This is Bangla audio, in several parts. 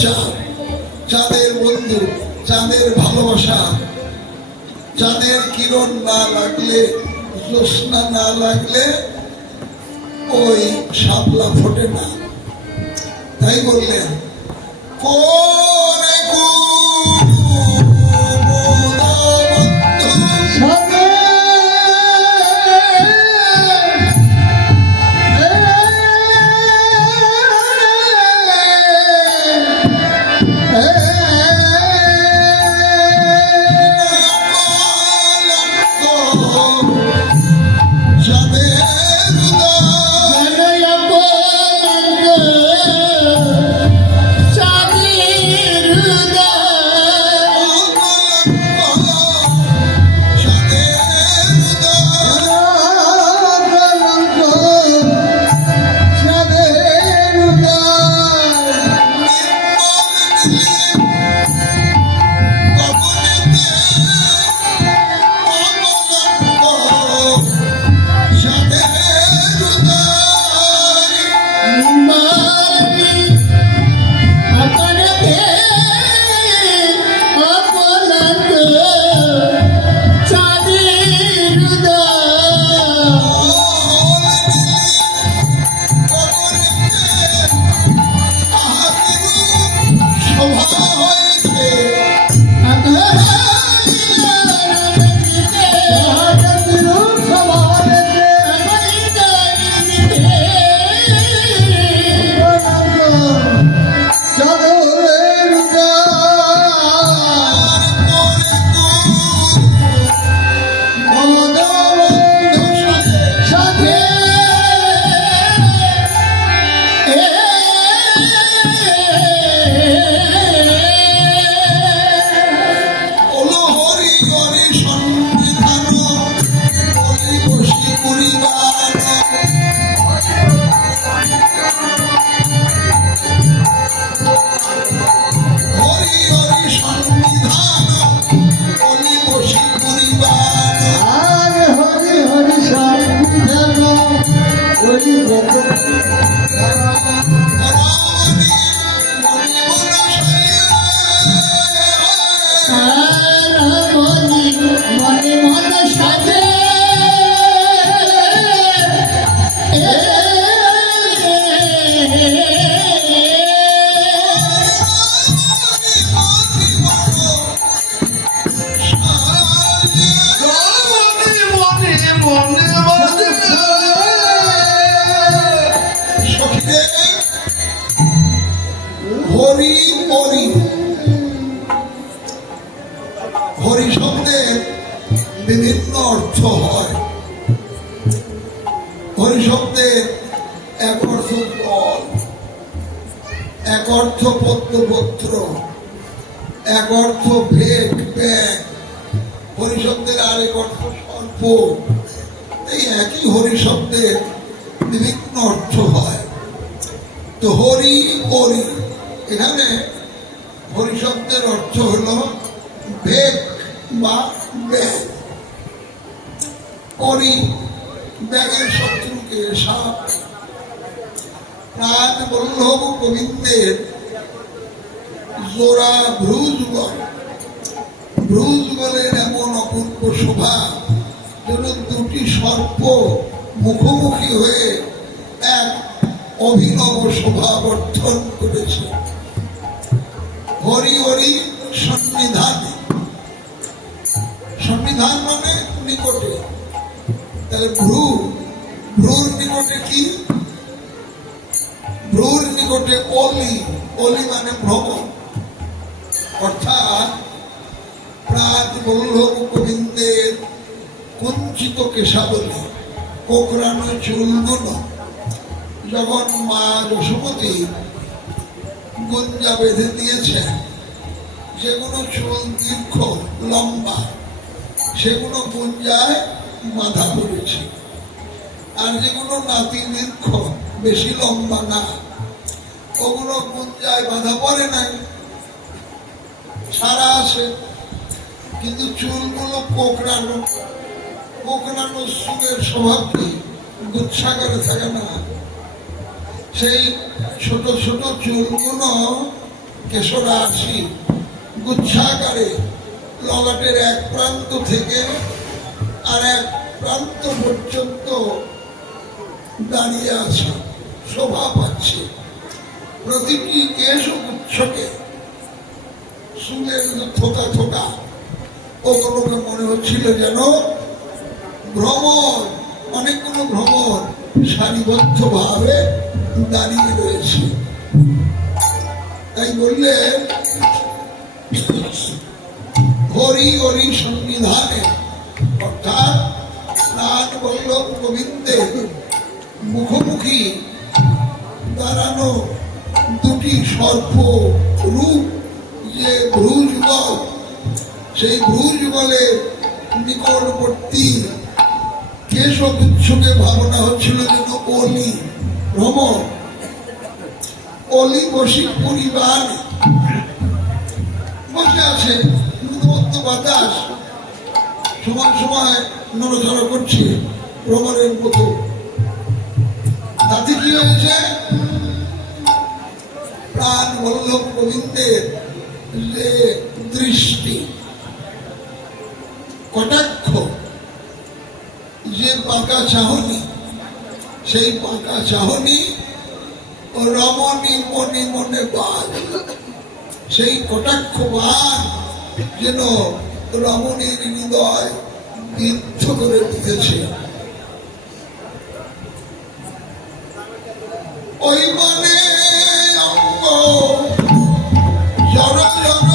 চাঁদের বন্ধু, চাঁদের ভালোবাসা, চাঁদের কিরণ না লাগলে, জ্যোৎস্না না লাগলে ওই শাপলা ফোটে না। তাই বললেন হরি হরি। হরি শব্দের বিভিন্ন অর্থ হয়। হরি শব্দের এক অর্থ জল, এক অর্থ পদ্মপত্র, এক অর্থ ভেক ব্যাগ। হরি শব্দের আরেক অর্থ সর্প। এই একই হরি শব্দের বিভিন্ন অর্থ হয়। তো হরি হরি, এখানে হরি শব্দের অর্থ হলো ভেক বা ব্যাগ। হরি ব্যাগের শত্রুকে সাপ। প্রাণ বল্লভ গোবিন্দের জোড়া ভ্রুযুগল। ভ্রুযুগলের এমন অপূর্ব শোভা যেন দুটি সর্প মুখোমুখি হয়ে এক অভিনব শোভা বর্ধন করেছে। হরি হরি সন্নিধান। সন্নিধান মানে নিকটে। তাহলে ভ্রুর নিকটে কি? ভ্রুর নিকটে অলি। অলি মানে ভ্রমণ। অর্থাৎ প্রাণ বল্লভ গোবিন্দের কুঞ্চিত কেশাবলী, কোকড়ানো চুলগুলো যখন মা যশোমতী গুঞ্জা বেঁধে দিয়েছেন, যেগুলো চুল দীর্ঘ লম্বা সেগুলো গুঞ্জায় বাঁধা পড়েছে, আর যেগুলো নাতি দীর্ঘ বেশি লম্বা না ওগুলো গুঞ্জায় বাঁধা পড়ে নাই, সারা আছে, কিন্তু চুলগুলো কোকড়ানো। কোকড়ানো চুলের স্বভাব কি? গুচ্ছাকারে থাকে না। সেই ছোট ছোট চুলগুলো কেশরাশি গুচ্ছাকারে ললাটের এক প্রান্ত থেকে আর এক প্রান্ত পর্যন্ত দাঁড়িয়ে আছে, শোভা পাচ্ছে। প্রতিটি কেশ ও গুচ্ছকে চুলের থোকা থোকা ওগুলোকে মনে হচ্ছিল যেন ভ্রমর, অনেকগুলো ভ্রমর সারিবদ্ধ ভাবে দাঁড়িয়ে রয়েছে। তাই বললে হরি হরি সংবিধানে, অর্থাৎ প্রাণ বল্লভ গোবিন্দের মুখোমুখি দাঁড়ানো দুটি সর্প রূপ, যে ভ্রুযুগল, সেই ভ্রুযুগলের নিকটবর্তী কেশগুচ্ছকে ভাবনা হচ্ছিল যেন অলি ভ্রমর। অলি বসি পরিবার বসে আছে, মধ্য বাতাস সময় সময় নড়াচড়া করছে ভ্রমরের মতো। তাতে কি হয়েছে? প্রাণ বল্লভ গোবিন্দের যে দৃষ্টি কটাক্ষ, যে পাকা চাহনি, সেই পাকা চাহনি রমণী মনে মনে বাদ, সেই কটাক্ষ বাদ যেন রমণীর হৃদয় বিদ্ধ করে দিতেছে। ওই মানে অঙ্গ জড় জড়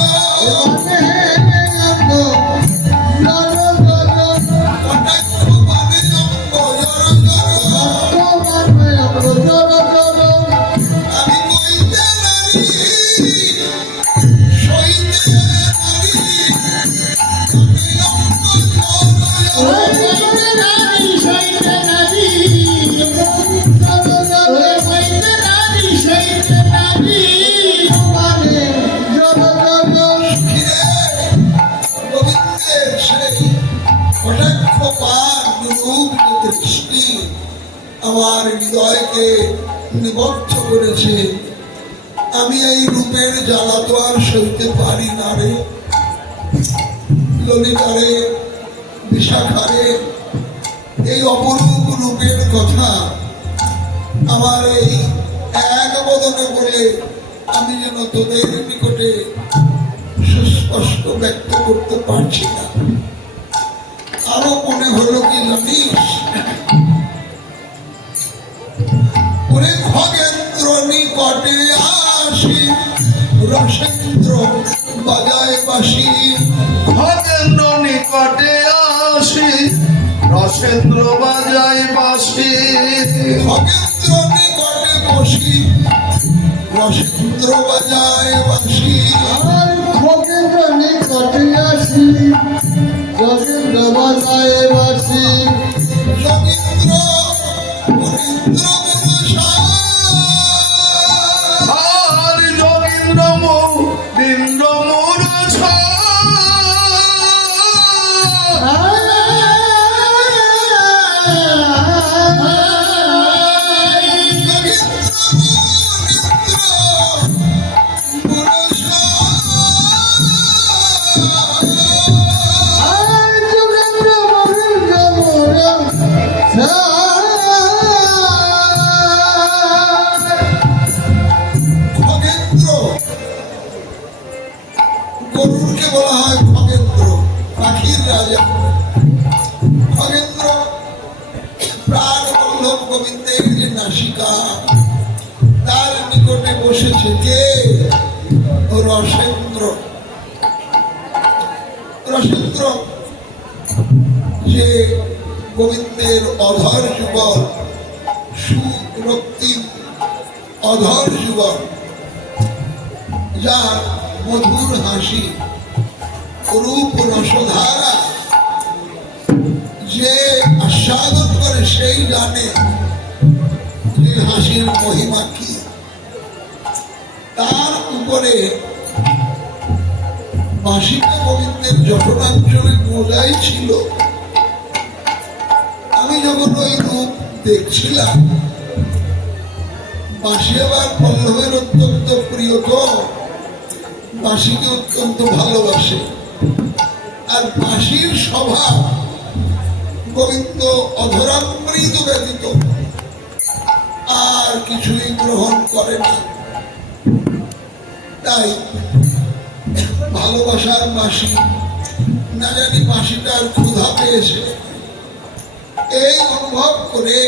আমার হৃদয়কে নিবদ্ধ করেছে। আমি এই রূপের জ্বালা তো আর সইতে পারি না রে ললিতারে, বিশাখারে। এই অপরূপ রূপের কথা আমার এই এক বদনে বলে আমি যেন তোদের নিকটে সুস্পষ্ট ব্যক্ত করতে পারছি না। আরো মনে হলো কি জানিস, ওরে খগেন্দ্র নিকটে আসি রসেন্দ্র বাজায় বাসি। খগেন্দ্র নিকটে আসি রসেন্দ্র বাজায় বাসি। খগেন্দ্র নিকটে বসি রসেন্দ্র বাজায় বাসি। খগেন্দ্র নিকটে আসি রসেন্দ্র বাজায় বাসি। যোগীন্দ্র মুনীন্দ্র আর যোগীন্দ্র মুনীন্দ্র মুরুষ গরুরকে বলা হয় খগেন্দ্র, পাখির রাজা। খগেন্দ্র প্রাণ বল্লভ গোবিন্দের যে নাসিকা, তার নিকটে বসেছে কে? রসেন্দ্র। রসেন্দ্র যে গোবিন্দের অধর যুগল, সুরক্তিম অধর যুগল, যার মধুর হাসি, রূপ রসধারা যে আস্বাদন করে সেই জানে যে হাসির মহিমা কি। তার উপরে বাসিকা গোবিন্দের জঠরাঞ্চলে মোজাই ছিল। আমি যখন ওই রূপ দেখছিলাম, বাসি আবার পল্লবের অত্যন্ত প্রিয় তো, বাঁশিকে অত্যন্ত ভালোবাসে। আর বাঁশির স্বভাব গোবিন্দ অধরামৃত ব্যতীত আর কিছুই গ্রহণ করে না। তাই ভালোবাসার বাঁশি, না জানি বাঁশিটার ক্ষুধা পেয়েছে, এই অনুভব করে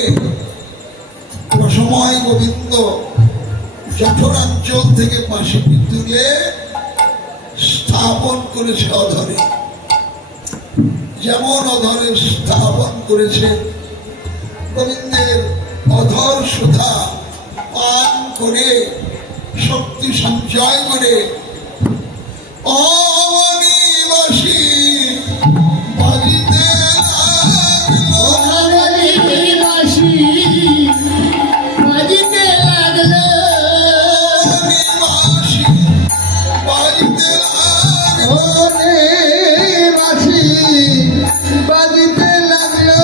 সময় গোবিন্দ জঠরাঞ্চল থেকে বাঁশিটি তুলে স্থাপন করেছে অধরে। যেমন অধরে স্থাপন করেছে, গোবিন্দের অধর সুধা পান করে শক্তি সঞ্চয় করে অনিবাসী বাজিতে লাগলো। বাজিতে লাগলো, অনিবাসী বাজিতে লাগলো।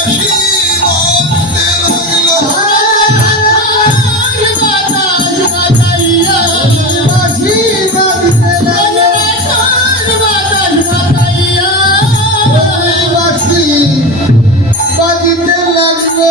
বাঁশি বাজিতে লাগলো। বাঁশি বাজিতে লাগলো, বাঁশি বাজিতে লাগলো।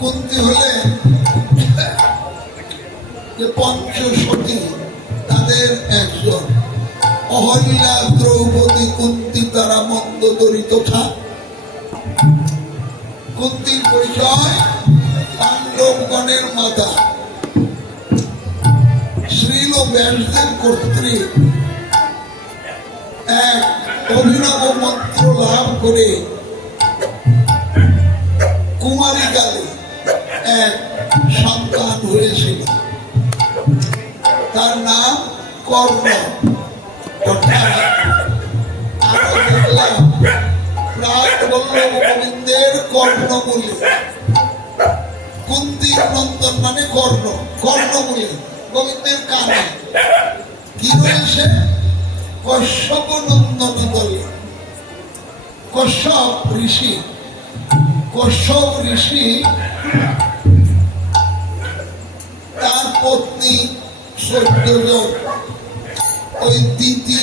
কুন্তী হলেন যে পঞ্চসতী তাদের একজন। অহল্যা, দ্রৌপদী, কুন্তী তারা মন্দোদরী তথা। কুন্তীর পরিচয় পাণ্ডবগণের মাতা। শ্রীল ব্যাসদেব কর্তৃক এক অভিনব মন্ত্র লাভ করে কুমারী কালে এক সন্তান হয়েছিল, তার নাম কর্ণ। আরো দেখলাম প্রাণ বল্লভ গোবিন্দের কর্ণমূলী। কুন্তীর নন্দন মানে কর্ণ, কর্ণমূলী গোবিন্দের কানে কি রয়েছে? কশ্যপ নন্দন দলে। কশ্যপ ঋষি, কশ্যপ ঋষি তার পত্নী 14 জন, ওই দিতি